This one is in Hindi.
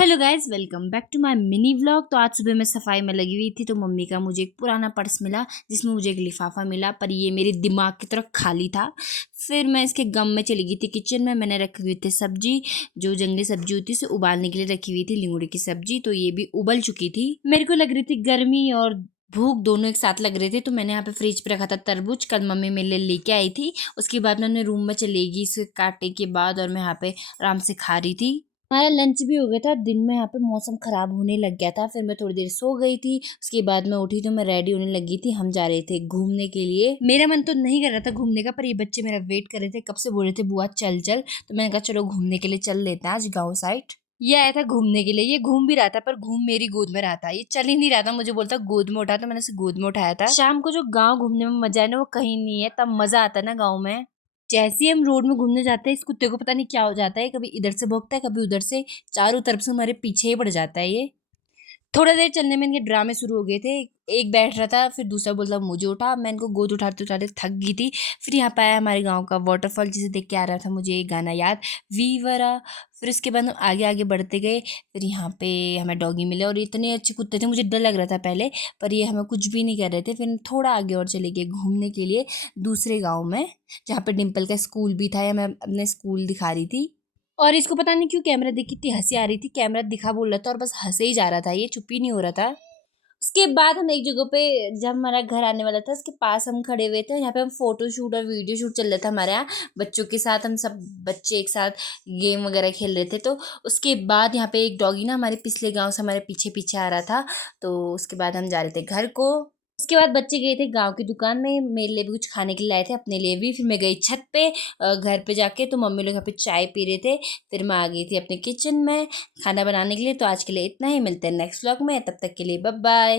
Hello guys, welcome back to my mini vlog. तो आज सुबह मैं सफाई में लगी हुई थी तो मम्मी का मुझे एक पुराना पर्स मिला जिसमें मुझे एक लिफाफा मिला, पर ये मेरे दिमाग की तरह खाली था। फिर मैं इसके गम में चली गई थी किचन में। मैंने रखी हुई थी सब्जी, जो जंगली सब्जी होती है उसे उबालने के लिए रखी हुई थी, लिंगुड़ी की सब्जी। तो ये भी उबल चुकी थी। मेरे को लग रही थी गर्मी और भूख दोनों एक साथ लग रहे थे, तो मैंने यहाँ पे फ्रिज पे रखा था तरबूज, कल मम्मी मेरे लिए लेके आई थी। उसके बाद मैंने रूम में चली गई इसे काटने के बाद, और मैं यहाँ पे आराम से खा रही थी। हमारा लंच भी हो गया था। दिन में यहाँ पे मौसम खराब होने लग गया था, फिर मैं थोड़ी देर सो गई थी। उसके बाद मैं उठी तो मैं रेडी होने लगी थी। हम जा रहे थे घूमने के लिए। मेरा मन तो नहीं कर रहा था घूमने का, पर ये बच्चे मेरा वेट कर रहे थे, कब से बोल रहे थे बुआ चल चल। तो मैंने कहा चलो घूमने के लिए चल लेते हैं आज गाँव साइड। ये आया था घूमने के लिए। ये घूम भी रहा था, पर घूम मेरी गोद में रहा था। ये चल ही नहीं रहा था, मुझे बोलता गोद में उठा, तो मैंने उसे गोद में उठाया था। शाम को जो गाँव घूमने में मजा है ना, वो कहीं नहीं है। तब मजा आता है ना गाँव में। जैसे ही हम रोड में घूमने जाते हैं, इस कुत्ते को पता नहीं क्या हो जाता है, कभी इधर से भौंकता है कभी उधर से, चारों तरफ से हमारे पीछे ही पड़ जाता है ये। थोड़ा देर चलने में इनके ड्रामे शुरू हो गए थे। एक बैठ रहा था, फिर दूसरा बोलता मुझे उठा। मैं इनको गोद उठाते उठाते थक गई थी। फिर यहाँ पे आया हमारे गांव का वाटरफॉल, जिसे देख के आ रहा था मुझे एक गाना याद, वीवरा। फिर उसके बाद हम आगे आगे बढ़ते गए। फिर यहाँ पे हमें डॉगी मिले, और इतने अच्छे कुत्ते थे, मुझे डर लग रहा था पहले, पर ये हमें कुछ भी नहीं कर रहे थे। फिर थोड़ा आगे और चले गए घूमने के लिए दूसरे गाँव में, जहाँ पे डिम्पल का स्कूल भी था, या मैं अपने स्कूल दिखा रही थी। और इसको पता नहीं क्यों कैमरा देख के इतनी हंसी आ रही थी। कैमरा दिखा बोल रहा था और बस हंसे ही जा रहा था, ये चुप ही नहीं हो रहा था। उसके बाद हम एक जगह पे, जब हमारा घर आने वाला था, उसके पास हम खड़े हुए थे। यहाँ पे हम फोटो शूट और वीडियो शूट चल रहा था हमारे यहाँ बच्चों के साथ। हम सब बच्चे एक साथ गेम वगैरह खेल रहे थे। तो उसके बाद यहाँ पे एक डॉगी ना हमारे पिछले गांव से हमारे पीछे पीछे आ रहा था। तो उसके बाद हम जा रहे थे घर को। उसके बाद बच्चे गए थे गांव की दुकान में, मेरे लिए भी कुछ खाने के लिए लाए थे, अपने लिए भी। फिर मैं गई छत पे, घर पे जाके तो मम्मी लोग यहाँ पे चाय पी रहे थे। फिर मैं आ गई थी अपने किचन में खाना बनाने के लिए। तो आज के लिए इतना ही, मिलते हैं नेक्स्ट व्लॉग में, तब तक के लिए बाय बाय।